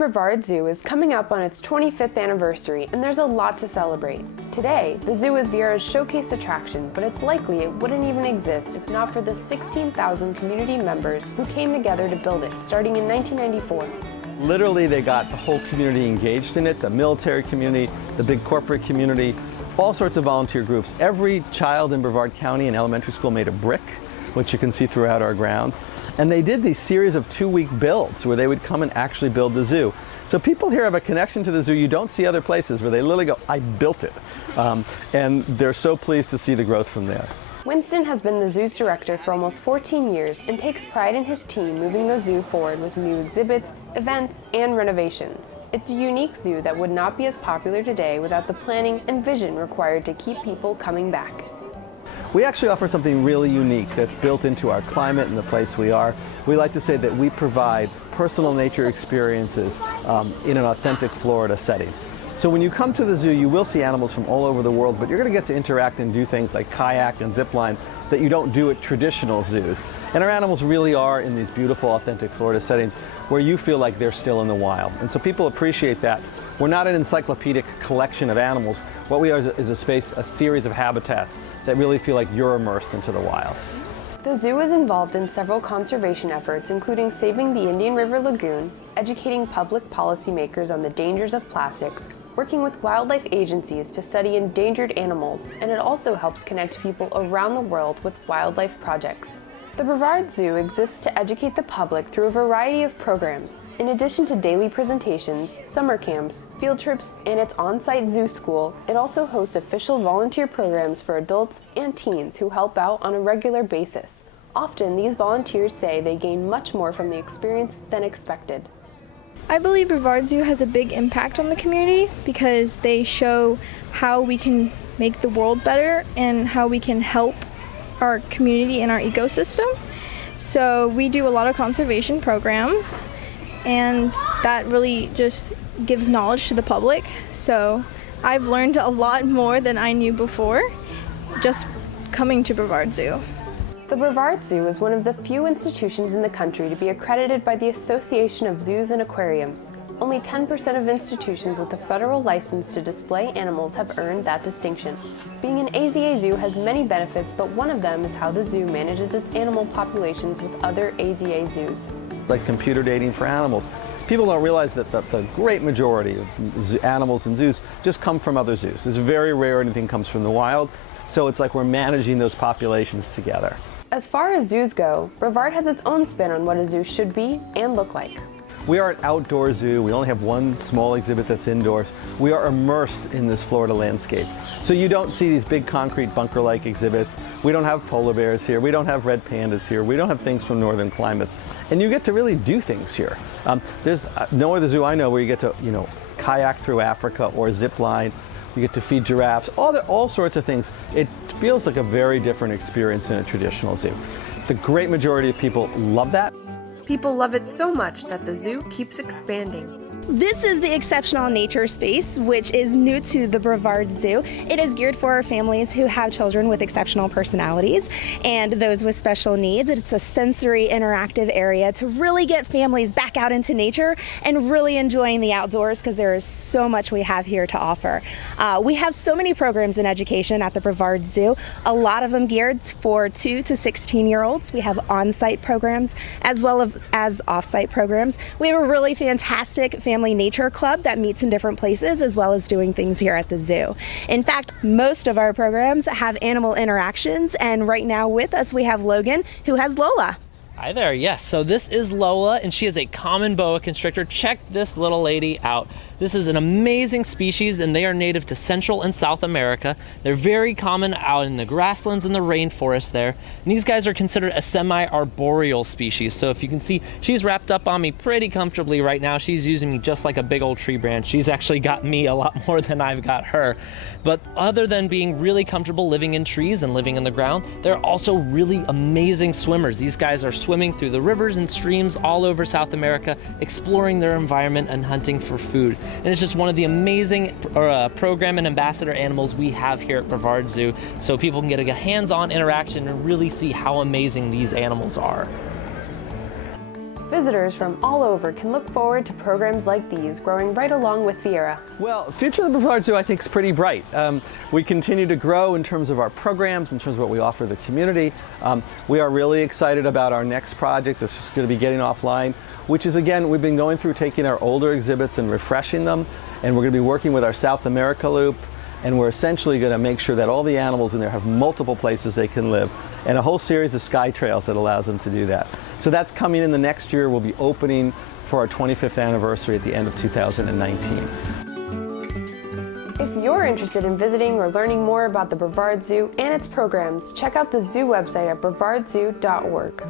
Brevard Zoo is coming up on its 25th anniversary, and there's a lot to celebrate. Today, the zoo is Viera's showcase attraction, but it's likely it wouldn't even exist if not for the 16,000 community members who came together to build it, starting in 1994. Literally, they got the whole community engaged in it, the military community, the big corporate community, all sorts of volunteer groups. Every child in Brevard County in elementary school made a brick, which you can see throughout our grounds. And they did these series of 2-week builds where they would come and actually build the zoo. So people here have a connection to the zoo you don't see other places, where they literally go, I built it. And they're so pleased to see the growth from there. Winston has been the zoo's director for almost 14 years and takes pride in his team moving the zoo forward with new exhibits, events, and renovations. It's a unique zoo that would not be as popular today without the planning and vision required to keep people coming back. We actually offer something really unique that's built into our climate and the place we are. We like to say that we provide personal nature experiences in an authentic Florida setting. So when you come to the zoo, you will see animals from all over the world, but you're going to get to interact and do things like kayak and zip line that you don't do at traditional zoos. And our animals really are in these beautiful, authentic Florida settings where you feel like they're still in the wild. And so people appreciate that. We're not an encyclopedic collection of animals. What we are is a space, a series of habitats that really feel like you're immersed into the wild. The zoo is involved in several conservation efforts, including saving the Indian River Lagoon, educating public policymakers on the dangers of plastics, working with wildlife agencies to study endangered animals, and it also helps connect people around the world with wildlife projects. The Brevard Zoo exists to educate the public through a variety of programs. In addition to daily presentations, summer camps, field trips, and its on-site zoo school, it also hosts official volunteer programs for adults and teens who help out on a regular basis. Often, these volunteers say they gain much more from the experience than expected. I believe Brevard Zoo has a big impact on the community because they show how we can make the world better and how we can help our community and our ecosystem. So we do a lot of conservation programs, and that really just gives knowledge to the public. So I've learned a lot more than I knew before just coming to Brevard Zoo. The Brevard Zoo is one of the few institutions in the country to be accredited by the Association of Zoos and Aquariums. Only 10% of institutions with a federal license to display animals have earned that distinction. Being an AZA zoo has many benefits, but one of them is how the zoo manages its animal populations with other AZA zoos. Like computer dating for animals. People don't realize that the great majority of animals in zoos just come from other zoos. It's very rare anything comes from the wild, so it's like we're managing those populations together. As far as zoos go, Brevard has its own spin on what a zoo should be and look like. We are an outdoor zoo. We only have one small exhibit that's indoors. We are immersed in this Florida landscape. So you don't see these big concrete bunker-like exhibits. We don't have polar bears here. We don't have red pandas here. We don't have things from northern climates. And you get to really do things here. There's no other zoo I know where you get to, kayak through Africa or zip line. You get to feed giraffes, all sorts of things. It feels like a very different experience than a traditional zoo. The great majority of people love that. People love it so much that the zoo keeps expanding. This is the Exceptional Nature Space, which is new to the Brevard Zoo. It is geared for families who have children with exceptional personalities and those with special needs. It's a sensory interactive area to really get families back out into nature and really enjoying the outdoors, because there is so much we have here to offer. We have so many programs in education at the Brevard Zoo, a lot of them geared for 2 to 16-year-olds. We have on-site programs as well as off-site programs. We have a really fantastic family nature club that meets in different places, as well as doing things here at the zoo. In fact, most of our programs have animal interactions, and right now with us we have Logan, who has Lola. Hi there, yes, so this is Lola, and she is a common boa constrictor. Check this little lady out. This is an amazing species, and they are native to Central and South America. They're very common out in the grasslands and the rainforest there. And these guys are considered a semi-arboreal species. So if you can see, she's wrapped up on me pretty comfortably right now. She's using me just like a big old tree branch. She's actually got me a lot more than I've got her. But other than being really comfortable living in trees and living in the ground, they're also really amazing swimmers. These guys are swimming through the rivers and streams all over South America, exploring their environment and hunting for food. And it's just one of the amazing program and ambassador animals we have here at Brevard Zoo, so people can get a hands-on interaction and really see how amazing these animals are. Visitors from all over can look forward to programs like these growing right along with Viera. Well, the future of the Brevard Zoo, I think, is pretty bright. We continue to grow in terms of our programs, in terms of what we offer the community. We are really excited about our next project that's just going to be getting offline, which is, again, we've been going through taking our older exhibits and refreshing them, and we're going to be working with our South America loop, and we're essentially going to make sure that all the animals in there have multiple places they can live, and a whole series of sky trails that allows them to do that. So that's coming in the next year. We'll be opening for our 25th anniversary at the end of 2019. If you're interested in visiting or learning more about the Brevard Zoo and its programs, check out the zoo website at brevardzoo.org.